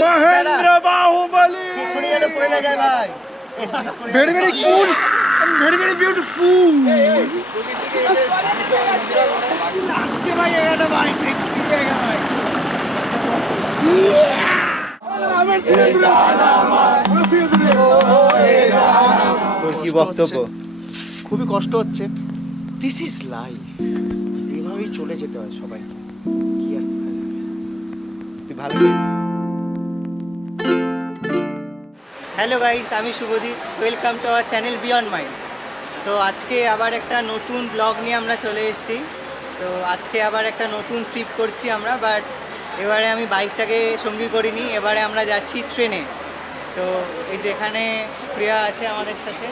Mahendra Baahubali very very cool and very very beautiful তোর কি বক্তব্য? খুবই কষ্ট হচ্ছে। দিস ইজ লাইফ, এইভাবেই চলে যেতে হয় সবাই। কি আর তুই ভালো। হ্যালো গাইস, আমি Subhajit, welcome to our channel Beyond Minds. তো আজকে আবার একটা নতুন ব্লগ নিয়ে আমরা চলে এসেছি। তো আজকে আবার একটা নতুন ট্রিপ করছি আমরা, বাট এবারে আমি বাইকটাকে সঙ্গী করিনি, এবারে আমরা যাচ্ছি ট্রেনে। তো এই যেখানে প্রিয়া আছে আমাদের সাথে,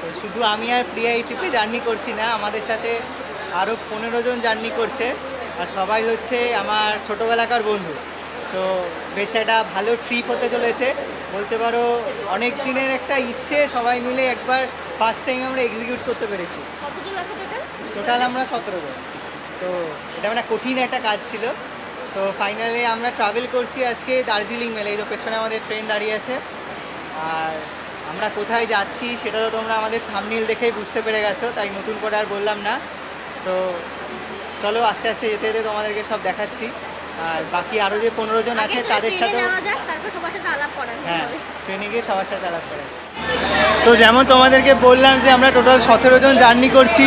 তো শুধু আমি আর প্রিয়া এই ট্রিপে জার্নি করছি না, আমাদের সাথে আরও 15 জন জার্নি করছে, আর সবাই হচ্ছে আমার ছোটোবেলাকার বন্ধু। তো বেশ একটা ভালো ট্রিপ হতে চলেছে বলতে পারো। অনেক দিনের একটা ইচ্ছে সবাই মিলে একবার ফার্স্ট টাইম আমরা এক্সিকিউট করতে পেরেছি। কতজন আছে টোটাল আমরা 17 জন। তো এটা মানে কঠিন একটা কাজ ছিল। তো ফাইনালি আমরা ট্রাভেল করছি আজকে দার্জিলিং মেলে। এই তো পেছনে আমাদের ট্রেন দাঁড়িয়ে আছে, আর আমরা কোথায় যাচ্ছি সেটা তো তোমরা আমাদের থাম্বনেইল দেখেই বুঝতে পেরে গেছো, তাই নতুন করে আর বললাম না। তো চলো আস্তে আস্তে যেতে যেতে তোমাদেরকে সব দেখাচ্ছি। আর বাকি আরও যে 15 জন আছে তাদের সাথে, হ্যাঁ, ট্রেনে গিয়ে সবার সাথে আলাপ করা। তো যেমন তোমাদেরকে বললাম যে আমরা টোটাল 17 জন জার্নি করছি।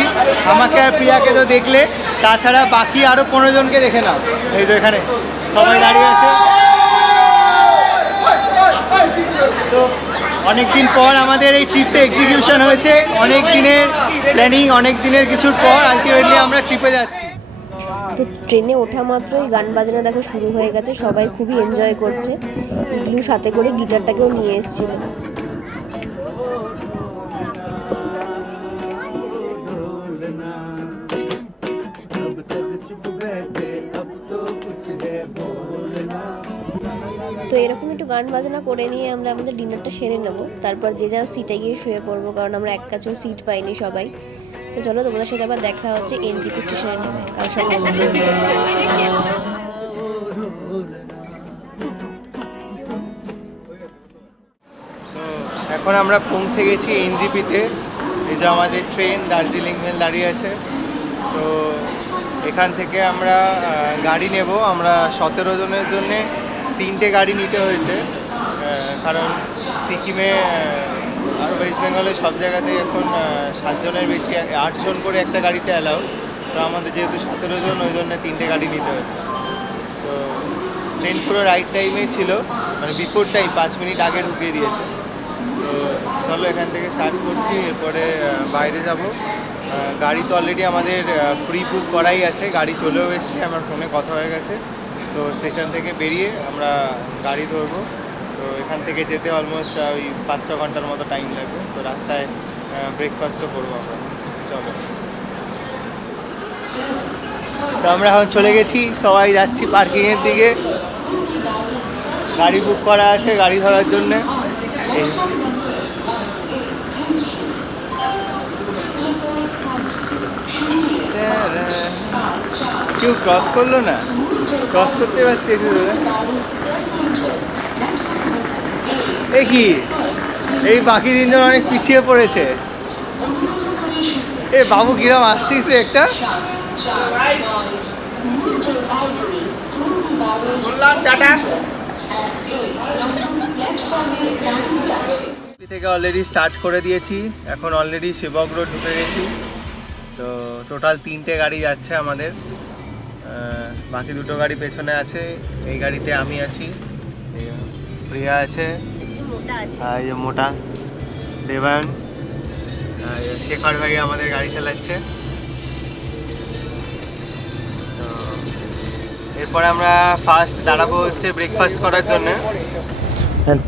আমাকে আর প্রিয়াকে তো দেখলে, তাছাড়া বাকি আরও 15 জনকে দেখে নাও। এই যে এখানে সবাই দাঁড়িয়ে আছে। তো অনেক দিন পর আমাদের এই ট্রিপটা এক্সিকিউশন হয়েছে, অনেক দিনের প্ল্যানিং, অনেক দিনের কিছুর পর আলটিমেটলি আমরা ট্রিপে যাচ্ছি। তো ট্রেনে ওঠা মাত্রই গান বাজনা দেখো শুরু হয়ে গেছে, সবাই খুবই এনজয় করছে। ইগলু সাথে করে গিটারটাকেও নিয়ে এসেছিল। তো এরকম একটু গান বাজনা করে নিয়ে আমরা আমাদের ডিনারটা সেরে নেব, তারপর যে যার সিটে গিয়ে শুয়ে পড়বো, কারণ আমরা এক কাছেও সিট পাইনি সবাই। তো চলো তোমাদের সাথে আবার দেখা হচ্ছে এনজিপি স্টেশনে নেমে কাল সকাল। এখন আমরা পৌঁছে গেছি এনজিপিতে। এই যে আমাদের ট্রেন দার্জিলিং মেল দাঁড়িয়ে আছে। তো এখান থেকে আমরা গাড়ি নেব। আমরা 17 জনের জন্যে 3টে গাড়ি নিতে হয়েছে, কারণ সিকিমে আর ওয়েস্ট বেঙ্গলে সব জায়গাতেই এখন 7 জনের বেশি, 8 জন করে একটা গাড়িতে অ্যালাউ। তো আমাদের যেহেতু 17 জন, ওই জন্য 3টে গাড়ি নিতে হয়েছে। তো ট্রেন পুরো রাইট টাইমেই ছিল, মানে বিফোর টাইম, 5 মিনিট আগে ঢুকিয়ে দিয়েছে। তো চলো এখান থেকে স্টার্ট করছি, এরপরে বাইরে যাব। গাড়ি তো অলরেডি আমাদের প্রি বুক করাই আছে, গাড়ি চলেও এসেছে, আমার ফোনে কথা হয়ে গেছে। তো স্টেশন থেকে বেরিয়ে আমরা গাড়ি ধরবো। তো এখান থেকে যেতে অলমোস্ট ওই 5-6 ঘন্টার মতো টাইম লাগবে। তো রাস্তায় ব্রেকফাস্টও করবো আমরা। চলো, তো আমরা এখন চলে গেছি, সবাই যাচ্ছি পার্কিংয়ের দিকে। গাড়ি বুক করা আছে গাড়ি ধরার জন্যে। কেউ ক্রস করলো না, ক্রস করতে পারছি। এই কি, এই বাকি 3 জন অনেক পিছিয়ে পড়েছে। এ বাবু কিরম আসছিস রে একটা? টাটা। থেকে অলরেডি স্টার্ট করে দিয়েছি, এখন অলরেডি সেবক রোড ঢুকে গেছি। তো টোটাল 3টে গাড়ি যাচ্ছে আমাদের, বাকি 2টো গাড়ি পেছনে আছে। এই গাড়িতে আমি আছি, প্রিয়া আছে, আর এই যে মোটা দেবায়ন, শেখর ভাই আমাদের গাড়ি চালাচ্ছে। তো এরপরে আমরা ফার্স্ট দাঁড়াবো হচ্ছে ব্রেকফাস্ট করার জন্য,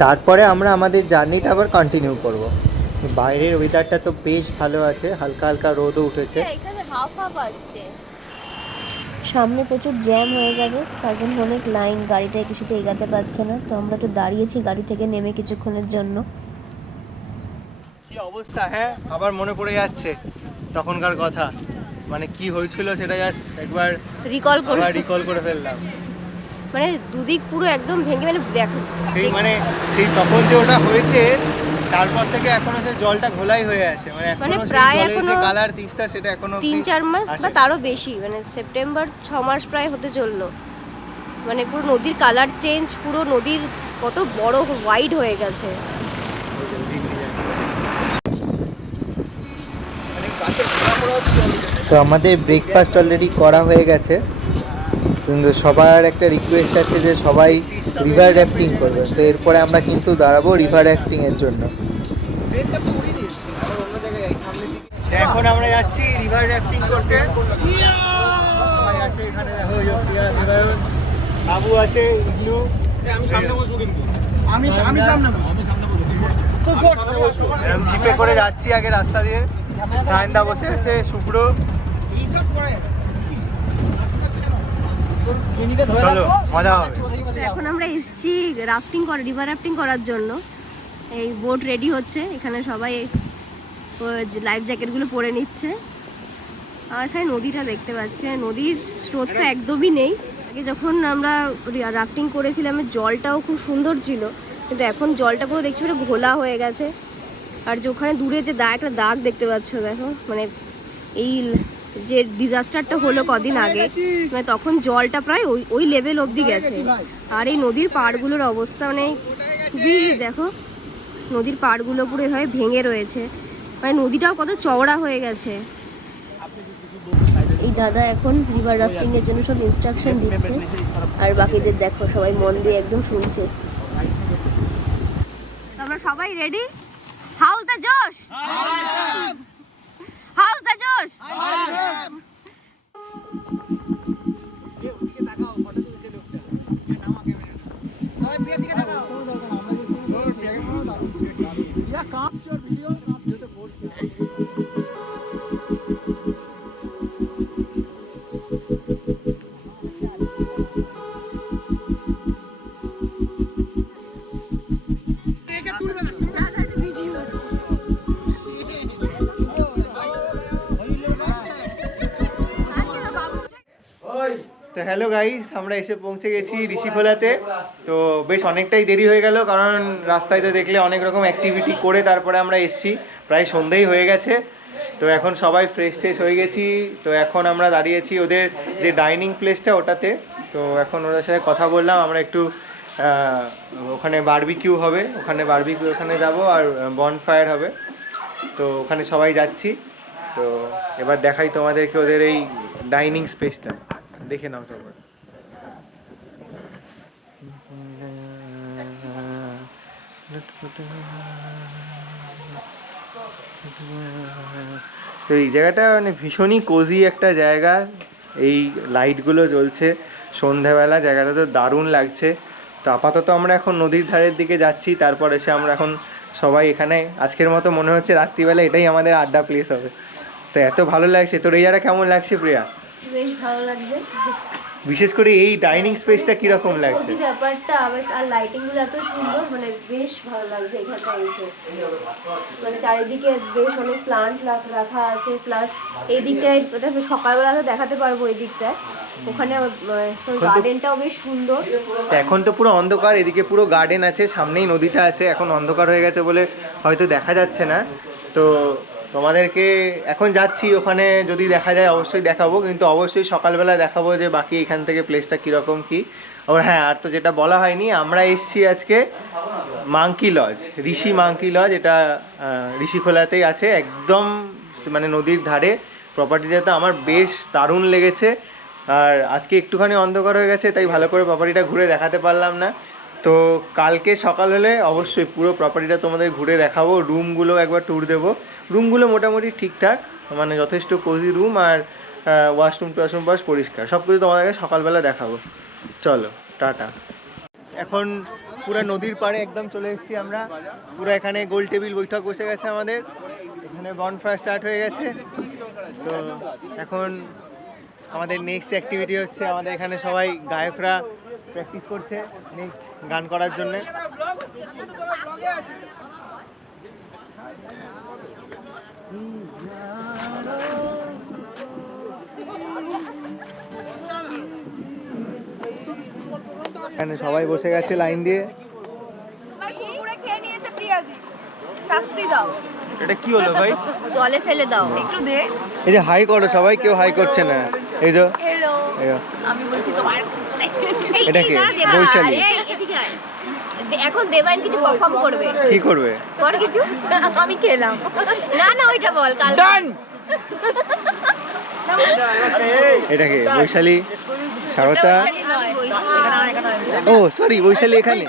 তারপরে আমরা আমাদের জার্নিটা আবার কন্টিনিউ করব। বাইরের ওয়েদারটা তো বেশ ভালো আছে, হালকা হালকা রোদও উঠেছে। সামনে প্রচুর জ্যাম হয়ে গেছে, তার জন্য অনেক লাইন, গাড়িটায় কিছুতে এগাতে পারছে না। তো আমরা একটু দাঁড়িয়েছি গাড়ি থেকে নেমে কিছুক্ষণের জন্য। কি অবস্থা, হ্যাঁ, আবার মনে পড়ে যাচ্ছে তখনকার কথা, মানে কি হয়েছিল সেটা জাস্ট একবার রিকল করে ফেললাম। মানে দুদিক পুরো একদম ভেঙে মানে দেখো সেই মানে সেই তখন যে ওটা হয়েছে তারপর থেকে এখনো সেই জলটা ঘোলাই হয়ে আছে, মানে এখনো সেই প্রায় জলের যে এখনো কালার তিস্তা সেটা এখনো 3-4 মাস বা আসেনি। তারও বেশি, মানে সেপ্টেম্বর 6 মাস প্রায় হতে চললো। মানে পুরো নদীর কালার চেঞ্জ, পুরো নদীর কত বড় ওয়াইড হয়ে গেছে। তো আমাদের ব্রেকফাস্ট অলরেডি করা হয়ে গেছে, কিন্তু সবার একটা রিকোয়েস্ট আছে যে সবাই রিভার র্যাফটিং করবে। তো এরপরে আমরা কিন্তু দাঁড়াবো রিভার র্যাফটিংয়ের জন্য। এখন আমরা যাচ্ছি রিভার র্যাফটিং করতে। সবাই আছে এখানে, দেখো বাবু আছে, ইগলু। আমি সামনে বসবো, কিন্তু আমি সামনে বসবো। এরকম জিপে করে যাচ্ছি আগে রাস্তা দিয়ে। সায়নদা বসে আছে, শুভ্র। চলো মজা হবে। এখন আমরা এসেছি রাফটিং রিভার রাফটিং করার জন্য। এই বোট রেডি হচ্ছে, এখানে সবাই লাইফ জ্যাকেটগুলো পরে নিচ্ছে। আর এখানে নদীটা দেখতে পাচ্ছে, নদীর স্রোতটা একদমই নেই। আগে যখন আমরা রাফটিং করেছিলাম জলটাও খুব সুন্দর ছিল, কিন্তু এখন জলটা পুরো দেখছি পুরো ঘোলা হয়ে গেছে। আর যে ওখানে দূরে যে একটা দাগ দেখতে পাচ্ছ, দেখো মানে এই যে ডিজাস্টারটা হলো কদিন আগে, মানে তখন জলটা প্রায় ওই লেভেল অবধি গেছে। আর এই নদীর পাড়গুলোর অবস্থা মানে খুবই, দেখো নদীর পাড়গুলো পুরো এভাবে ভেঙে রয়েছে, মানে নদীটাও কত চওড়া হয়ে গেছে। এই দাদা এখন রিভার রাফটিং এর জন্য সব ইনস্ট্রাকশন দিচ্ছে, আর বাকিদের দেখো সবাই মন দিয়ে একদম শুনছে। আমরা সবাই রেডি? হাউস দ্য জোশ, হাউস দ্য জোশ। তো হ্যালো গাইস, আমরা এসে পৌঁছে গেছি ঋষিখোলাতে। তো বেশ অনেকটাই দেরি হয়ে গেল, কারণ রাস্তায় তো দেখলে অনেক রকম অ্যাক্টিভিটি করে তারপরে আমরা এসেছি। প্রায় সন্ধ্যেই হয়ে গেছে। তো এখন সবাই ফ্রেশ ট্রেশ হয়ে গেছি। তো এখন আমরা দাঁড়িয়েছি ওদের যে ডাইনিং প্লেসটা ওটাতে। তো এখন ওদের সাথে কথা বললাম, আমরা একটু ওখানে বারবিকিউ হবে, ওখানে যাব, আর বনফায়ার হবে। তো ওখানে সবাই যাচ্ছি। তো এবার দেখাই তোমাদেরকে ওদের এই ডাইনিং স্পেসটা, দেখে নাও তোমরা। তো এই জায়গাটা মানে ভীষণই কোজি একটা জায়গা। এই লাইটগুলো জ্বলছে সন্ধ্যাবেলা, জায়গাটা তো দারুণ লাগছে। তো আপাতত আমরা এখন নদীর ধারের দিকে যাচ্ছি, তারপর এসে আমরা এখন সবাই এখানে আজকের মতো মনে হচ্ছে রাত্রিবেলা এটাই আমাদের আড্ডা প্লেস হবে। তো এত ভালো লাগছে। তোর এই জায়গা কেমন লাগছে প্রিয়া? বেশ ভালো লাগছে, বিশেষ করে এই ডাইনিং স্পেসটা কিরকম লাগছে? ব্যাপারটা আর লাইটিং গুলো এত সুন্দর, মানে বেশ ভালো লাগছে এখানটা এসে। মানে চারিদিকে বেশ অনেক প্লান্ট রাখা আছে, প্লাস এই দিকটায় ওটা সকালবেলা তো দেখাতে পারবো, এই দিকটায় ওখানে গার্ডেনটাও বেশ সুন্দর। এখন তো পুরো অন্ধকার, এদিকে পুরো গার্ডেন আছে, সামনেই নদীটা আছে। এখন অন্ধকার হয়ে গেছে বলে হয়তো দেখা যাচ্ছে না। তো তোমাদেরকে এখন যাচ্ছি ওখানে, যদি দেখা যায় অবশ্যই দেখাবো, কিন্তু অবশ্যই সকালবেলা দেখাবো যে বাকি এখান থেকে প্লেসটা কীরকম কী। আর হ্যাঁ, আর তো যেটা বলা হয়নি, আমরা এসছি আজকে মাংকি লজ, ঋষি মাংকি লজ। এটা ঋষিখোলাতেই আছে, একদম মানে নদীর ধারে। প্রপার্টিটা তো আমার বেশ দারুণ লেগেছে। আর আজকে একটুখানি অন্ধকার হয়ে গেছে, তাই ভালো করে প্রপার্টিটা ঘুরে দেখাতে পারলাম না। তো কালকে সকাল হলে অবশ্যই পুরো প্রপার্টিটা তোমাদের ঘুরে দেখাবো, রুমগুলো একবার ট্যুর দেবো। রুমগুলো মোটামুটি ঠিকঠাক, মানে যথেষ্ট কোজি রুম, আর ওয়াশরুম বাস পরিষ্কার, সব কিছু তোমাদেরকে সকালবেলা দেখাবো। চলো টাটা। এখন পুরো নদীর পাড়ে একদম চলে এসেছি আমরা। পুরো এখানে গোল টেবিল বৈঠক বসে গেছে আমাদের, এখানে বনফায়ার স্টার্ট হয়ে গেছে। তো এখন আমাদের নেক্সট অ্যাক্টিভিটি হচ্ছে, আমাদের এখানে সবাই গায়করা প্র্যাকটিস করছে নেক্সট গান করার জন্যে। এখানে সবাই বসে গেছে লাইন দিয়ে। এটা কি হলো ভাই? জলে ফেলে দাও একটু দে। এই যে হাই করো সবাই, কেউ হাই করছে না। এই যে হ্যালো এই যে, আমি বলছি তোমার এটা কে? বৈশালী। এদিকে আয়। এখন দেবাইন কিছু পারফর্ম করবে। কি করবে? কর কিছু। আমি খেলাম। না না ওইটা বল কাল। ডান। এটা কে? বৈশালী, স্বাগতা। ও সরি, বৈশালী এখানে।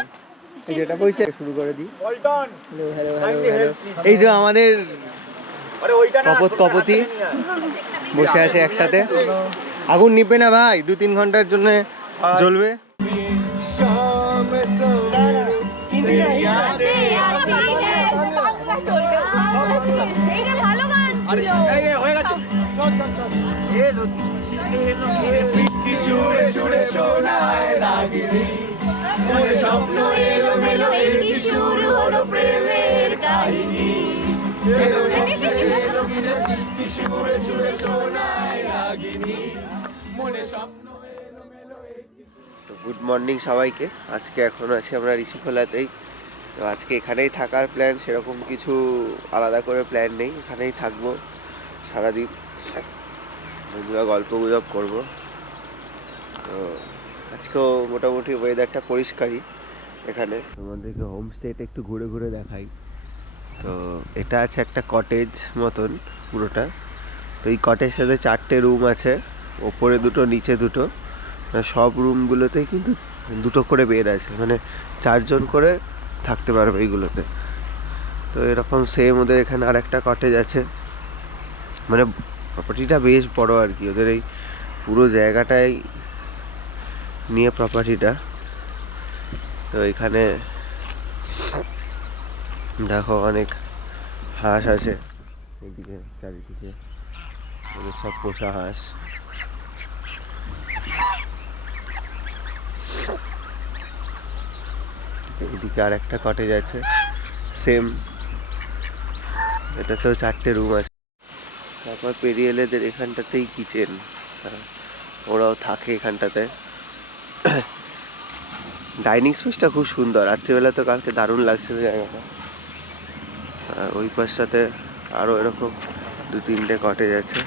এই যে এটা বৈশালী, শুরু করে দিই। Paltan. Hello hello hello hello. এই যে আমাদের আরে ওইটা না, কপত কপতি বসে আছে একসাথে। আগুন নিবে না ভাই, 2-3 ঘন্টার জন্য জ্বলবে। ভালো গান ছিল। হয়ে গেছে। শুরু হলো প্রেমের কাহিনী। তো গুড মর্নিং সবাইকে। আজকে এখন আছি আমরা ঋষিখোলাতেই। তো আজকে এখানেই থাকার প্ল্যান, সেরকম কিছু আলাদা করে প্ল্যান নেই, এখানেই থাকবো সারাদিন, বন্ধুরা গল্প গুজব করবো। তো আজকেও মোটামুটি ওয়েদারটা পরিষ্কারই এখানে। তোমাদেরকে হোমস্টেটা একটু ঘুরে ঘুরে দেখাই। তো এটা আছে একটা কটেজ মতন পুরোটা। তো এই কটেজটাতে 4টে রুম আছে, ওপরে 2টো নিচে 2টো। সব রুমগুলোতেই কিন্তু 2টো করে বেড আছে, মানে 4 জন করে থাকতে পারবে এইগুলোতে। তো এরকম সেম ওদের এখানে আর একটা কটেজ আছে, মানে প্রপার্টিটা বেশ বড় আর কি, ওদের এই পুরো জায়গাটাই নিয়ে প্রপার্টিটা। তো এখানে দেখো অনেক হাঁস আছে, এদিকে চারিদিকে ওদের সব পোষা হাঁস। এদিকে আর একটা কটেজ আছে সেম, এটাতেও 4টে রুম আছে। তারপর পেরিয়ে এলে এদের এখানটাতেই কিচেন, ওরাও থাকে এখানটাতে। ডাইনিং স্পেসটা খুব সুন্দর, রাত্রিবেলা তো কালকে দারুণ লাগছিল জায়গাটা। আর ওই পাশটাতে আরও এরকম 2-3টে কটেজ আছে।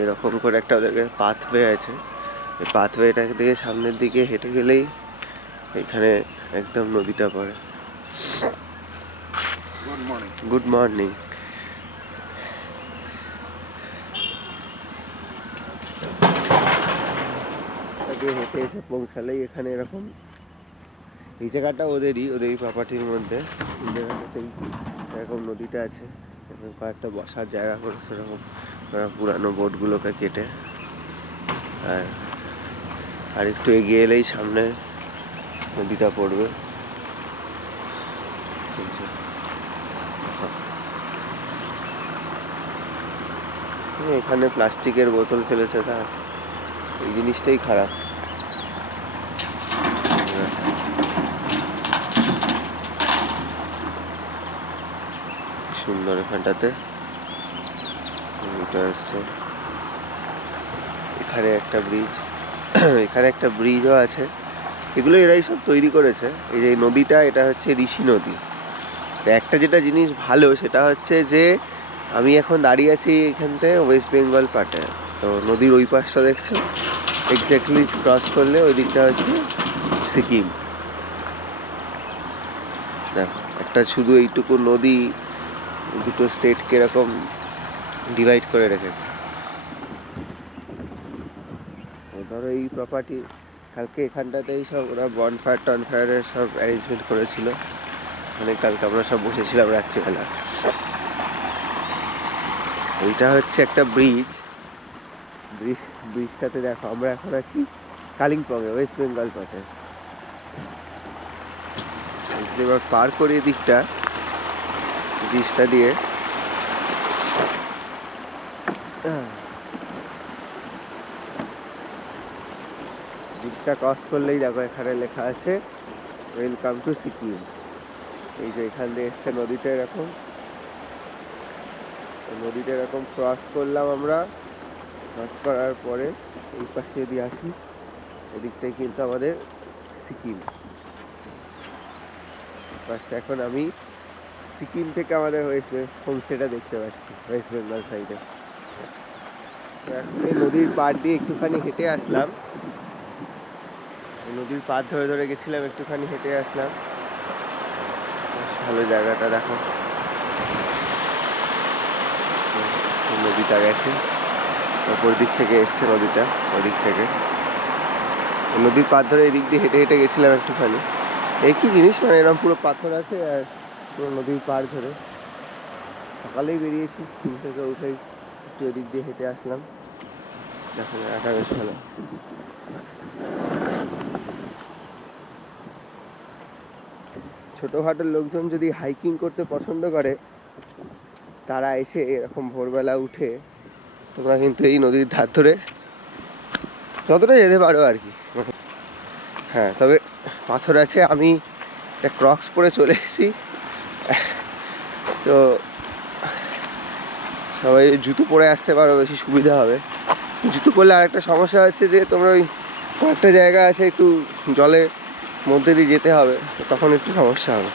এরকম করে একটা ওদেরকে পাথওয়ে আছে, এই পাথওয়েটা থেকে সামনের দিকে হেঁটে গেলেই এখানে একদম নদীটা পড়ে। Good morning. হেঁটে এসে পৌঁছালেই এখানে এরকম, এই জায়গাটা ওদেরই প্রপার্টির মধ্যে। এই জায়গাটাতেই এরকম নদীটা আছে, এরকম কয়েকটা বসার জায়গা করেছে এরকম পুরানো বোটগুলোকে কেটে। আর একটু এগিয়ে এলেই সামনে নদীটা পড়বে। এখানে প্লাস্টিকের বোতল ফেলেছে, তা এই জিনিসটাই খারাপ। সুন্দর এখানটাতে এখানে একটা ব্রিজ, এখানে একটা ব্রিজও আছে। এগুলো এরাই সব তৈরি করেছে। এই যে নদীটা, এটা হচ্ছে ঋষি নদী। তো একটা যেটা জিনিস ভালো সেটা হচ্ছে যে আমি এখন দাঁড়িয়ে আছি এখানতে ওয়েস্ট বেঙ্গল পার্টে। তো নদীর ওই পাশটা দেখছো, এক্স্যাক্টলি ক্রস করলে ওই দিকটা হচ্ছে সিকিম। দেখো একটা শুধু এইটুকু নদী 2টো স্টেটকে এরকম ডিভাইড করে রেখেছে। ধরো এই প্রপার্টি কালকে এখানটাতেই সব ওরা বনফায়ারের সব অ্যারেঞ্জমেন্ট করেছিল, মানে কালকে আমরা সব বসেছিলাম রাত্রিবেলা। এইটা হচ্ছে একটা ব্রিজটাতে দেখো আমরা এখন আছি কালিম্পংয়ে, ওয়েস্ট বেঙ্গল পার্টে। এবার পার করে দিকটা ব্রিজটা দিয়ে ব্রিজটা ক্রস করলেই দেখো এখানে লেখা আছে ওয়েলকাম টু সিকিম। এই যে এখান দিয়ে এসছে নদীটা এরকম ক্রস করলাম আমরা। ক্রস করার পরে এই পাশে যদি আসি এদিকটাই কিন্তু আমাদের সিকিম। ফার্স্ট এখন আমি সিকিম থেকে আমাদের হোমস্টেটা দেখতে পাচ্ছি ওয়েস্ট বেঙ্গল সাইডে। এখন এই নদীর পাড় দিয়ে একটুখানি হেঁটে আসলাম, নদীর পাড় ধরে ধরে গেছিলাম, একটুখানি হেঁটে আসলাম। ভালো জায়গাটা দেখো, নদীটা গেছে ওপর দিক থেকে, এসছে নদীটা ওদিক থেকে। নদীর পাড় ধরে এদিক দিয়ে হেঁটে হেঁটে গেছিলাম একটুখানি। একই জিনিস, মানে এরকম পুরো পাথর আছে আর পুরো নদীর পাড় ধরে। সকালেই বেরিয়েছি, ঘুম থেকে উঠেই একটু এদিক দিয়ে হেঁটে আসলাম। দেখো জায়গাটা বেশ ভালো। ছোটোখাটো লোকজন যদি হাইকিং করতে পছন্দ করে তারা এসে এরকম ভোরবেলা উঠে তোমরা কিন্তু এই নদীর ধার ধরে যতটা যেতে পারো আর কি। হ্যাঁ, তবে পাথর আছে। আমি একটা ক্রক্স পরে চলে এসেছি, তো সবাই জুতো পরে আসতে পারো, বেশি সুবিধা হবে। জুতো পরলে আরেকটা সমস্যা হচ্ছে যে তোমরা ওই কয়েকটা জায়গা আছে একটু জলের মধ্যে দিয়ে যেতে হবে, তখন একটু সমস্যা হবে।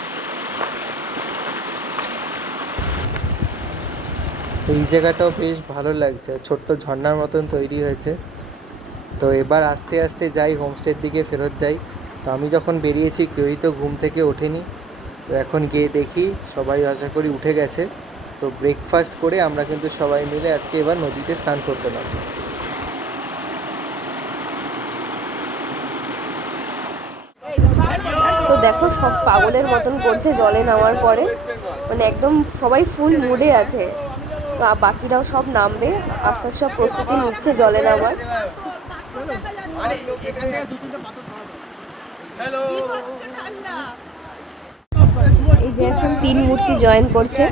এই জায়গাটাও বেশ ভালো লাগছে, ছোট্ট ঝর্ণার মতন তৈরি হয়েছে। তো এবার আস্তে আস্তে যাই, হোমস্টের দিকে ফেরত যাই। তো আমি যখন বেরিয়েছি কেউই তো ঘুম থেকে ওঠেনি, তো এখন গিয়ে দেখি সবাই আশা করি উঠে গেছে। তো ব্রেকফাস্ট করে আমরা কিন্তু সবাই মিলে আজকে এবার নদীতে স্নান করতে নামবো। তো দেখো সব পাগলের মতন করছে জলে নামার পরে, মানে একদম সবাই ফুল মুডে আছে। তো বাকিরাও সব নামবে, আস্তে আস্তে সব প্রস্তুতি নিচ্ছে জলে নামার। এই যে এখন 3 মূর্তি জয়েন করছে।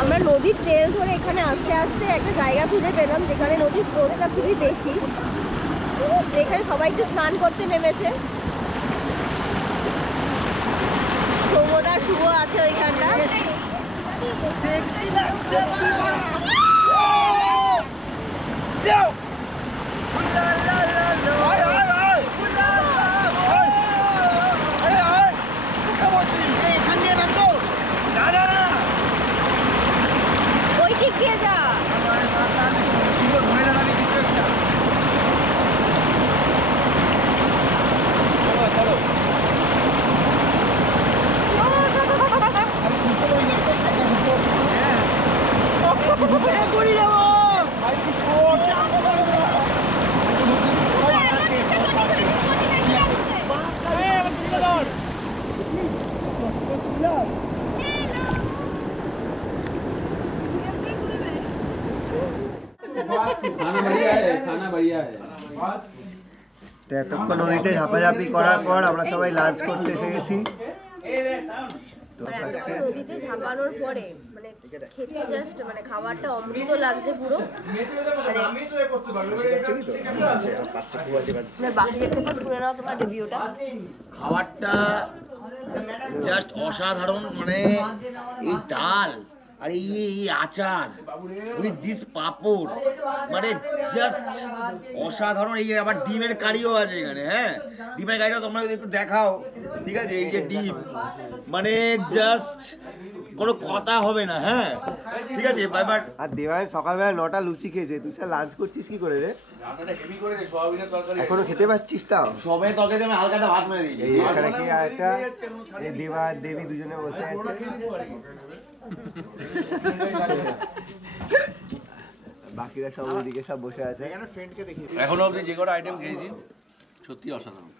আমরা নদীর ট্রেল ধরে এখানে আস্তে আস্তে একটা জায়গা খুঁজে পেলাম যেখানে নদীর স্রোতটা খুবই বেশি, যেখানে সবাই একটু স্নান করতে নেমেছে। সৌমদার শুভ আছে ওইখানটা। ওই দিক দিয়ে যা। তো এতক্ষণ নদীতে ঝাপাঝাপি করার পর আমরা সবাই লাঞ্চ করতে এসে গেছি। তো হচ্ছে নদীতে ঝাঁপানোর পরে মানে খেতে জাস্ট মানে খাবারটা অমৃত লাগছে পুরো। মানে বাকিদের থেকে শুনে নাও তোমার রিভিউটা। খাবারটা জাস্ট অসাধারণ, মানে এই ডাল আর এই আচার উইথ দিস পাপড়, মানে জাস্ট অসাধারণ। এই আবার ডিমের কারিও আছে এখানে। হ্যাঁ, ডিমের কারিটা তোমরা যদি একটু দেখাও, ঠিক আছে? এই যে ডিম, মানে জাস্ট কোনো কথা হবে না। হ্যাঁ, ঠিক আছে। এবার আর দেবায় সকালবেলা 9টা লুচি খেয়েছে, তুই স্যার লাঞ্চ করছিস কি করে রে? এখনো খেতে পাচ্ছিস? তাও সবে তরকারি আমি হালকাটা ভাত মেরে দিই। এই এখানে কি আর একটা দেবা আর দেবী দুজনে বসে আছে। বাকিরা সব ওইদিকে সব বসে আছে। এখনো অবধি যে কটা আইটেম খেয়েছি সত্যি অসাধারণ।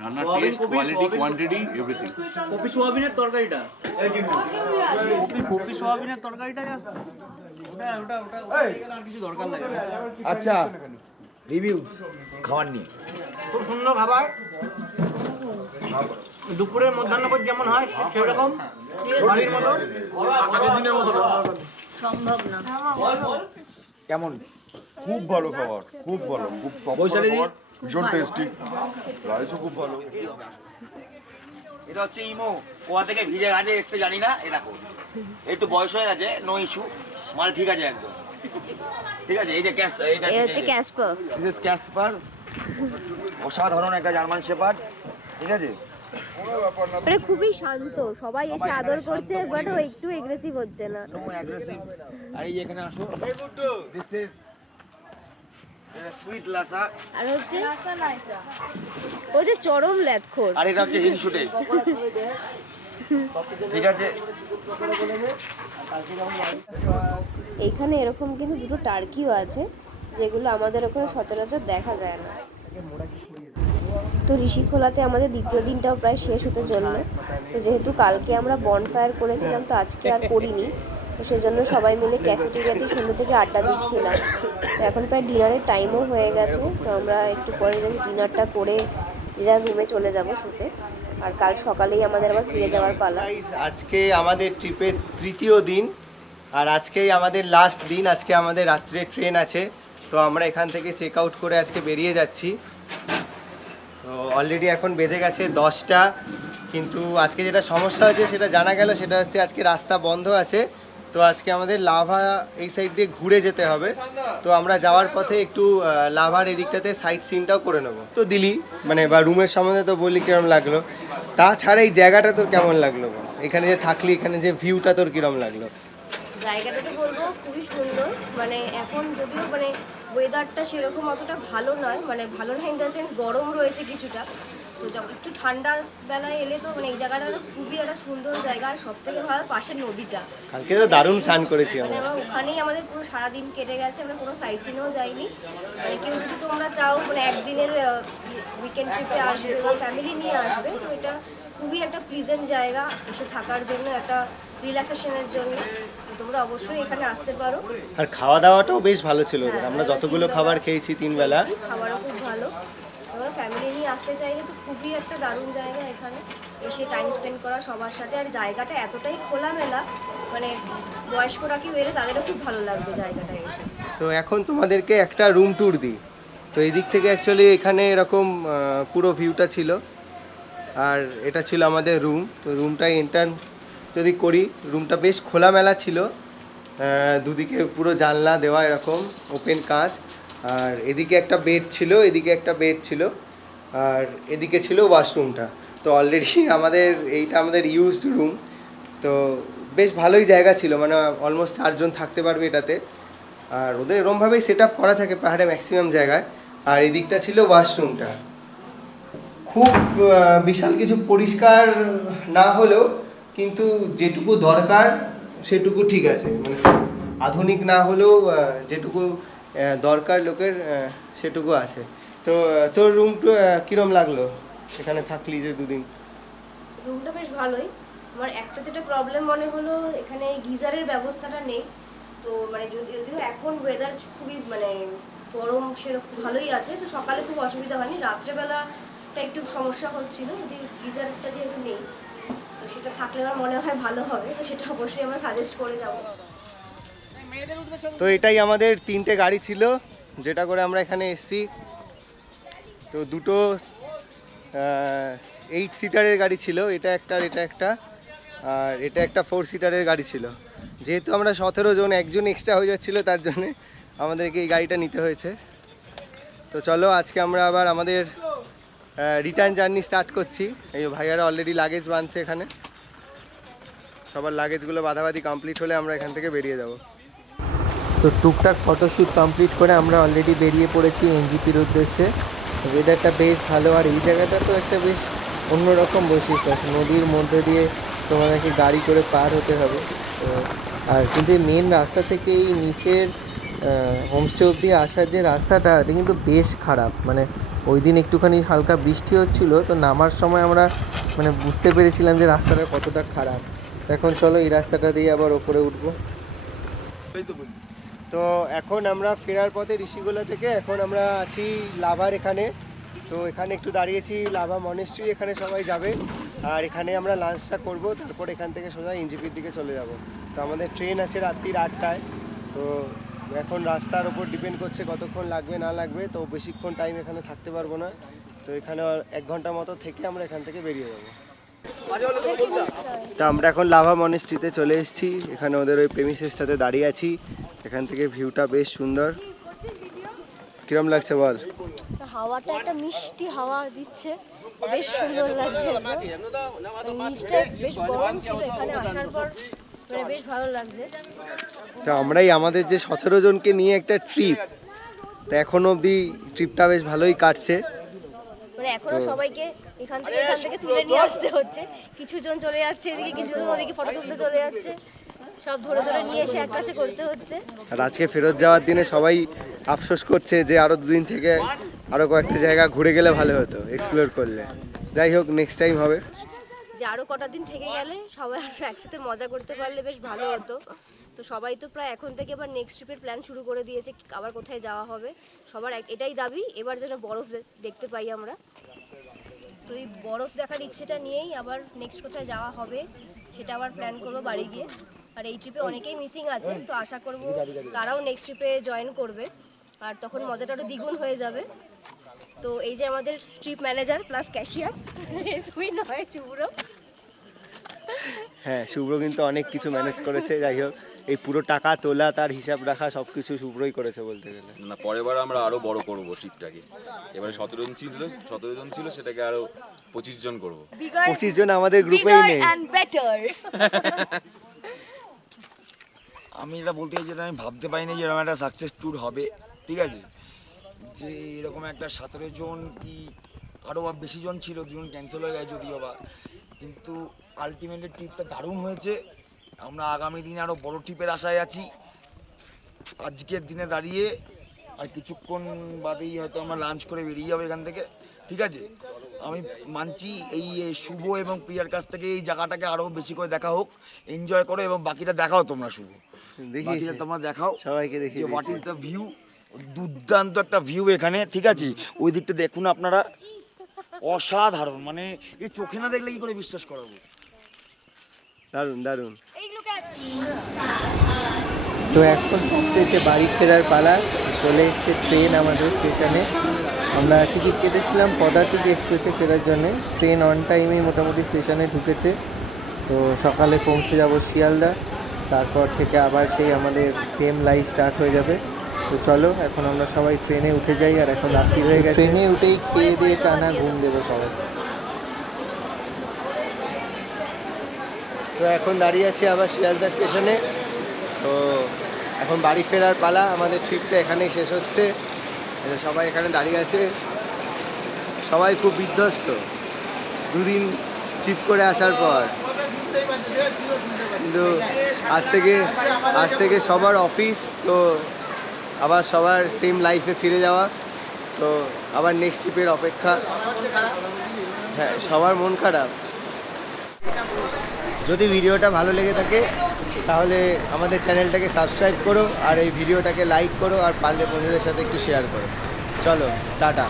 রান্নার test, quality, quantity, everything. Copy সোয়াবিনের তরকারিটা, কপি সোয়াবিনের তরকারিটা জাস্ট ওটা ওটা ওটা আর কিছু দরকার লাগে না। আচ্ছা, রিভিউ খাবার নিয়ে। খুব সুন্দর খাবার। দুপুরের মধ্যাহ্নভোজ যেমন হয় সেরকম বাড়ির মতো, আগের দিনের মতো সম্ভব না। কেমন? খুব ভালো খাবার, খুব ভালো, খুব সফট বৈশালী দি? খাবার, ভীষণ টেস্টি, রাইসও খুব ভালো। এটা হচ্ছে ইমো, কোয়া থেকে ভিজে গাছে এসছে জানি না, এ দেখো একটু বয়স হয়ে গেছে, নো ইস্যু, মাল ঠিক আছে একদম ঠিক আছে। এই যে এই হচ্ছে ক্যাসপার। ক্যাসপার অসাধারণ একটা জার্মান শেপার্ড, ঠিক আছে। মানে খুবই শান্ত, সবাই এসে আদর করছে, বাট ও একটু এগ্রেসিভ হচ্ছে না। No aggressive. আর এই যে এখানে আসো, দিস ইজ সুইট লাসা। আর হচ্ছে ও যে চরম ল্যাদখোর। আর এটা হচ্ছে হিংসুটে, ঠিক আছে। এইখানে এরকম কিন্তু দুটো টার্কিও আছে, যেগুলো আমাদের ওখানে সচরাচর দেখা যায় না। তো ঋষিখোলাতে আমাদের দ্বিতীয় দিনটাও প্রায় শেষ হতে চললো। তো যেহেতু কালকে আমরা বনফায়ার করেছিলাম, তো আজকে আর করিনি, তো সেজন্য সবাই মিলে ক্যাফেটেরিয়াতে সন্ধ্যে থেকে আড্ডা দিচ্ছিলাম। তো এখন প্রায় ডিনারের টাইমও হয়ে গেছে, তো আমরা একটু পরে জাস্ট ডিনারটা করে যে যার রুমে চলে যাব শুতে। আর কাল সকালেই আমাদের আবার ফিরে যাওয়ার পালা। আজকে আমাদের ট্রিপের তৃতীয় দিন, আর আজকেই আমাদের লাস্ট দিন। আজকে আমাদের রাত্রে ট্রেন আছে, তো আমরা এখান থেকে চেক আউট করে আজকে বেরিয়ে যাচ্ছি। তো অলরেডি এখন বেজে গেছে 10টা, কিন্তু আজকে যেটা সমস্যা হয়েছে সেটা জানা গেল, সেটা হচ্ছে আজকে রাস্তা বন্ধ আছে। তো আজকে আমাদের লাভা এই সাইড দিয়ে ঘুরে যেতে হবে। তো আমরা যাওয়ার পথে একটু লাভার এদিকটাতে সাইট সিনটাও করে নেবো। তো দিলি মানে বা রুমের সম্বন্ধে তো বললি কিরম লাগলো, তাছাড়া এই জায়গাটা তোর কেমন লাগলো? এখানে যে থাকলি, এখানে যে ভিউটা তোর কিরম লাগলো? জায়গাটা তো বলবো খুবই সুন্দর। মানে এখন যদিও মানে ওয়েদারটা সেরকম অতটা ভালো নয়, মানে ভালো না ইন দ্য সেন্স গরম রয়েছে কিছুটা, তো যখন একটু ঠান্ডা বেলায় এলে তো মানে এই জায়গাটা খুবই একটা সুন্দর জায়গা। আর সব থেকে ভালো পাশের নদীটা, কালকে তো দারুণ স্নান করেছি মানে আমরা। আমরা ওখানেই আমাদের পুরো সারাদিন কেটে গেছে, আমরা কোনো সাইট সিনও যাইনি। মানে কেউ যদি তোমরা চাও মানে একদিনের উইকেন্ড ট্রিপে আসবে বা ফ্যামিলি নিয়ে আসবে, তো এটা খুবই একটা প্লিজেন্ট জায়গা এসে থাকার জন্য, একটা রিল্যাক্সেশনের জন্য। তোমরা অবশ্যই এখানে আসতে পারো। আর খাওয়া দাওয়াটাও বেশ ভালো ছিল ওদের। আমরা যতগুলো খাবার খেয়েছি 3 বেলা, খাবারও খুব ভালো। তোমরা ফ্যামিলি নিয়ে আসতে চাইলে তো খুবই একটা দারুণ জায়গা, এখানে এসে টাইম স্পেন্ড করা সবার সাথে। আর জায়গাটা এতটাই খোলামেলা, মানে বয়স্করা কেউ এলে তাদেরও খুব ভালো লাগবে জায়গাটা এসে। তো এখন তোমাদেরকে একটা রুম ট্যুর দিই। তো এই দিক থেকে অ্যাকচুয়ালি এখানে এরকম পুরো ভিউটা ছিল, আর এটা ছিল আমাদের রুম। তো রুমটাই এন্ট্রান্স যদি করি, রুমটা বেশ খোলামেলা ছিল, দুদিকে পুরো জানলা দেওয়া, এরকম ওপেন কাঁচ। আর এদিকে একটা বেড ছিল, এদিকে একটা বেড ছিল, আর এদিকে ছিল ওয়াশরুমটা। তো অলরেডি এইটা আমাদের ইউজড রুম। তো বেশ ভালোই জায়গা ছিল, মানে অলমোস্ট 4 জন থাকতে পারবে এটাতে। আর ওদের এরমভাবেই সেট আপ করা থাকে পাহাড়ে ম্যাক্সিমাম জায়গায়। আর এদিকটা ছিল ওয়াশরুমটা। খুব বিশাল কিছু পরিষ্কার না হলেও কিন্তু যেটুকু দরকার সেটুকু ঠিক আছে, মানে আধুনিক না হলেও যেটুকু দরকার লোকের সেটুকু আছে। তো তোর রুমটা কীরম লাগলো সেখানে থাকলি যে 2 দিন? রুমটা বেশ ভালোই। আমার একটা যেটা প্রবলেম মনে হলো, এখানে গিজারের ব্যবস্থাটা নেই। তো মানে যদিও এখন ওয়েদার খুবই মানে গরম, সেরকম ভালোই আছে, তো সকালে খুব অসুবিধা হয়নি। রাত্রেবেলাটা একটু সমস্যা হচ্ছিল, যদি গিজারটা যেহেতু নেই, তো সেটা থাকলে আমার মনে হয় ভালো হবে। তো সেটা অবশ্যই আমরা সাজেস্ট করে যাবো। তো এটাই আমাদের 3টে গাড়ি ছিল, যেটা করে আমরা এখানে এসেছি। তো দুটো 8 সিটারের গাড়ি ছিল, এটা একটা আর এটা একটা, আর এটা একটা 4 সিটারের গাড়ি ছিল। যেহেতু আমরা 17 জন, একজন এক্সট্রা হয়ে যাচ্ছিলো, তার জন্য আমাদেরকে এই গাড়িটা নিতে হয়েছে। তো চলো আজকে আমরা আবার আমাদের রিটার্ন জার্নি স্টার্ট করছি। এই ভাইয়ারা অলরেডি লাগেজ বাঁধছে এখানে। সবার লাগেজগুলো বাঁধাবাঁধি কমপ্লিট হলে আমরা এখান থেকে বেরিয়ে যাব। তো টুকটাক ফটোশ্যুট কমপ্লিট করে আমরা অলরেডি বেরিয়ে পড়েছি এনজিপির উদ্দেশ্যে। তো ওয়েদারটা বেশ ভালো, আর এই জায়গাটা তো একটা বেশ অন্যরকম বৈশিষ্ট্য। নদীর মধ্যে দিয়ে তোমাদেরকে গাড়ি করে পার হতে হবে। তো আর কিন্তু এই মেন রাস্তা থেকে এই নিচের হোমস্টে অবধি আসার যে রাস্তাটা, এটা কিন্তু বেশ খারাপ। মানে ওই দিন একটুখানি হালকা বৃষ্টি হচ্ছিল, তো নামার সময় আমরা মানে বুঝতে পেরেছিলাম যে রাস্তাটা কতটা খারাপ। তো এখন চলো এই রাস্তাটা দিয়ে আবার ওপরে উঠবো। তো এখন আমরা ফেরার পথে ঋষিগোলা থেকে এখন আমরা আছি লাভার এখানে। তো এখানে একটু দাঁড়িয়েছি, লাভা মনেস্ট্রি, এখানে সবাই যাবে। আর এখানে আমরা লাঞ্চটা করব, তারপর এখান থেকে সোজা এনজিপির দিকে চলে যাব। তো আমাদের ট্রেন আছে রাত্রির 8টায়। তো এখন রাস্তার ওপর ডিপেন্ড করছে কতক্ষণ লাগবে না লাগবে। তো বেশিক্ষণ টাইম এখানে থাকতে পারবো না, তো এখানে 1 ঘন্টা মতো থেকে আমরা এখান থেকে বেরিয়ে যাব। তো আমরা এখন লাভা মনেস্ট্রিতে চলে এসেছি, এখানে ওদের ওই প্রেমিসেসটাতে দাঁড়িয়ে আছি। এখান থেকে ভিউটা বেশ সুন্দর। কিরম লাগছে বল? হাওয়াটা একটা মিষ্টি হাওয়া দিচ্ছে, বেশ সুন্দর লাগছে। নিচটা বেশ গরম ছিল, এখানে আসার পর মানে বেশ ভালো লাগছে। তো আমরাই আমাদের যে 17 জনকে নিয়ে একটা ট্রিপ, তো এখন অবধি ট্রিপটা বেশ ভালোই কাটছে। মানে এখনো সবাইকে এখান থেকে তুলে নিয়ে আসতে হচ্ছে, কিছু জন চলে যাচ্ছে এদিকে, কিছু জন ওদিকে ফটো তুলতে চলে যাচ্ছে, সব ধরে ধরে নিয়ে এসে এক কাছে করতে হচ্ছে। আর আজকে ফেরত যাওয়ার দিনে সবাই আফসোস করছে যে আরো দুদিন থেকে আরো কয়েকটা জায়গা ঘুরে গেলে ভালো হতো, এক্সপ্লোর করলে। যাই হোক, নেক্সট টাইম হবে। যে আরো কটা দিন থেকে গেলে সবাই আরো একসাথে মজা করতে পারলে বেশ ভালো হতো। তো সবাই তো প্রায় এখন থেকে আবার নেক্সট ট্রিপের প্ল্যান শুরু করে দিয়েছে, আবার কোথায় যাওয়া হবে। সবার এটাই দাবি, এবার যেন বরফ দেখতে পাই আমরা। তো এই বরফ দেখার ইচ্ছেটা নিয়েই আবার নেক্সট কোথায় যাওয়া হবে সেটা আবার প্ল্যান করবো বাড়ি গিয়ে। আর এই ট্রিপে অনেকেই মিসিং আছে, তো আশা করব তারাও নেক্সট ট্রিপে জয়েন করবে, আর তখন মজাটা আরও দ্বিগুণ হয়ে যাবে। তো এই যে আমাদের ট্রিপ ম্যানেজার প্লাস ক্যাশিয়ার, তুই নয় শুভ্র। হ্যাঁ, শুভ্র কিন্তু অনেক কিছু ম্যানেজ করেছে। যাই হোক, এই পুরো টাকা তোলা, তার হিসাব রাখা, সবকিছু শুভ্রই করেছে বলতে গেলে। না, পরের বার আমরা আরো বড় করব ট্রিপটাকে। এবারে 17 জন ছিল, সেটাকে আরো 25 জন করব। 25 জন আমাদের গ্রুপেই নেই। আমি এটা বলতে চাইছি, আমি ভাবতে পারিনি যে এরকম একটা সাকসেস ট্যুর হবে, ঠিক আছে। যে এরকম একটা 17 জন কি আরও বেশি জন ছিল, 2 জন ক্যান্সেল হয়ে গেছে যদিও বা, কিন্তু আলটিমেটলি ট্রিপটা দারুণ হয়েছে। আমরা আগামী দিনে আরও বড় ট্রিপের আশায় আছি। আজকের দিনে দাঁড়িয়ে আর কিছুক্ষণ বাদেই হয়তো আমরা লাঞ্চ করে বেরিয়ে যাবো এখান থেকে, ঠিক আছে। আমি মানছি এই শুভ এবং প্রিয়ার কাছ থেকে এই জায়গাটাকে আরও বেশি করে দেখা হোক, এনজয় করো, এবং বাকিটা দেখাও তোমরা। শুভ দেখি, বাকিটা তোমরা দেখাও সবাইকে দেখি হোয়াট ইজ দ্য ভিউ। দুর্দান্ত একটা ভিউ এখানে, ঠিক আছে। ওই দিকটা দেখুন আপনারা, অসাধারণ। মানে এই চোখে না দেখলে কি করে বিশ্বাস করাবো। দারুণ দারুণ। তো এখন সবশেষে বাড়ি ফেরার পালা। চলে এসছে ট্রেন আমাদের স্টেশনে। আমরা টিকিট কেটেছিলাম পদাতিক এক্সপ্রেসে ফেরার জন্য। ট্রেন অন টাইমেই মোটামুটি স্টেশনে ঢুকেছে। তো সকালে পৌঁছে যাব শিয়ালদা, তারপর থেকে আবার সেই আমাদের সেম লাইফ স্টার্ট হয়ে যাবে। তো চলো, এখন আমরা সবাই ট্রেনে উঠে যাই। আর এখন রাত্রি হয়ে গেছে, ট্রেনে উঠেই খেয়ে দিয়ে টানা ঘুম দেবো সবাই। তো এখন দাঁড়িয়ে আছি আবার শিয়ালদা স্টেশনে। তো এখন বাড়ি ফেরার পালা। আমাদের ট্রিপটা এখানেই শেষ হচ্ছে। সবাই এখানে দাঁড়িয়ে আছে, সবাই খুব বিধ্বস্ত 2 দিন ট্রিপ করে আসার পর। কিন্তু আজ থেকে সবার অফিস, তো আবার সবার সেম লাইফে ফিরে যাওয়া। তো আবার নেক্সট ট্রিপের অপেক্ষা। হ্যাঁ, সবার মন খারাপ। যদি ভিডিওটা ভালো লেগে থাকে তাহলে আমাদের চ্যানেলটাকে সাবস্ক্রাইব করো, আর এই ভিডিওটাকে লাইক করো, আর পারলে বন্ধুদের সাথে একটু শেয়ার করো। চলো, টাটা।